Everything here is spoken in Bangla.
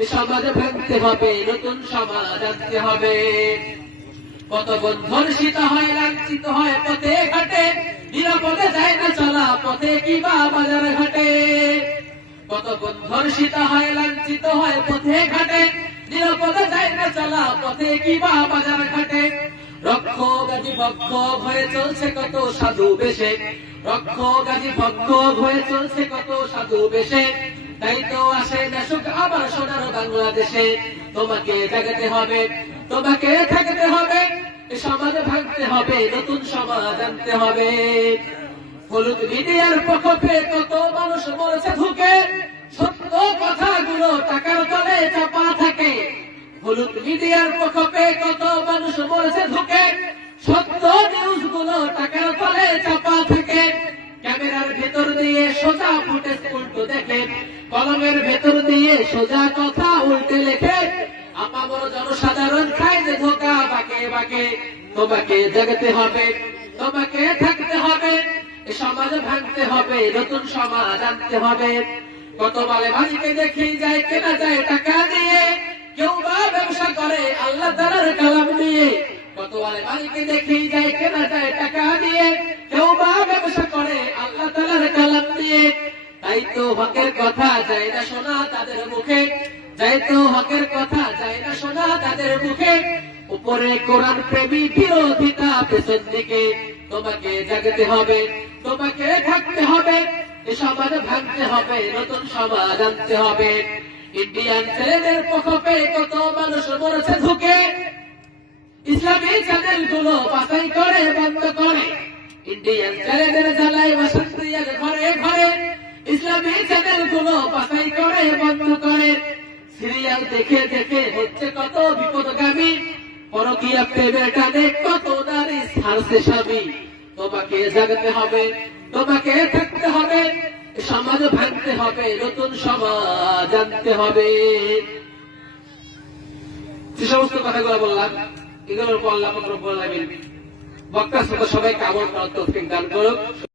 এই সমাজ ভাঙতে হবে, নতুন সমাজ আনতে হবে। কত বোন ধর্ষিত হয়, লাঞ্ছিত হয় পথে ঘাটে, নিরাপদে যায় না চলা পথে কিবা বাজার ঘাটে। কত বোন ধর্ষিত হয়, লাঞ্ছিত হয় পথে ঘাটে, নিরাপদে যায় না চলা পথে কিবা বাজার ঘাটে। রক্ষ গাজী ভক্ষ হয়ে চলছে কত সাধু বেশে, রক্ষ গাজী ভক্ষ হয়ে চলছে কত সাধু বেশে। তাই তো আসে দেশুক আবার সোনার বাংলাদেশে। তোমাকে জাগাতে হবে, তোমাকে থাকতে হবে, এই সমাজ ভাঙতে হবে, নতুন সমাজ আনতে হবে। হলুদ মিডিয়ার প্রকোপে কত মানুষ মরেছে ধুকে, সত্য কথাগুলো টাকার তলে চাপা থাকে। হলুদ মিডিয়ার প্রকোপে কত মানুষ মরেছে ধুকে, সত্য নিউজ গুলো টাকার তলে চাপা থাকে। ক্যামেরার ভেতর দিয়ে সোজা ফুটেজ উল্টো দেখে, কলমের ভেতর দিয়ে সোজা কথা উল্টে লেখে। আপামর জনসাধারণ খায় যে ধোকা বাঁকে বাঁকে। তোমাকে জাগাতে হবে, তোমাকে থাকতে হবে, এই সমাজ ভাঙতে হবে, নতুন সমাজ আনতে হবে। কত বালে বাজিকে দেখেই যায় কেনা যায় টাকা দিয়ে, কেউ বা ব্যবসা করে আল্লাহ তাআলার কালাম দিয়ে। কত বালে বাজিকে দেখেই যায় কেনা যায় টাকা দিয়ে, কেউ বা ব্যবসা করে আল্লাহ তাআলার কালাম দিয়ে। তাই তো হকের কথা যায় না শোনা তাদের মুখে, যাই তো হকের কথা যায় না শোনা তাদের মুখে। উপরে কোরআন প্রেমী বিরোধিতা পেছন দিকে। তোমাকে জাগতে হবে, তোমাকে থাকতে হবে, এই সমাজ ভাঙতে হবে, নতুন সমাজ আনতে হবে। ইন্ডিয়ান ছেলেদের প্রকোপে কত মানুষ মরেছে ধুকে, ইসলামী চ্যানেল গুলো বাছাই করে বন্ধ করে। ইন্ডিয়ান ছেলেদের জ্বালায় বাসন্তী ঘরে ঘরে, ইসলামী চ্যানেল গুলো বাছাই করে বন্ধ করে। সিরিয়াল দেখে দেখে হচ্ছে কত বিপদগামী, পরকীয়া প্রেমের টানে কত নারী ছাড়ছে স্বামী। তোমাকে জাগতে হবে, তোমাকে থাকতে হবে, সমাজ ভাঙতে হবে, নতুন সমাজ আনতে হবে। যে সমস্ত কথাগুলো বললাম, এগুলোর উপর আল্লাহ পাক রব্বুল আলামিন বক্তা সবাইকে আমল করার তৌফিক দান করুক।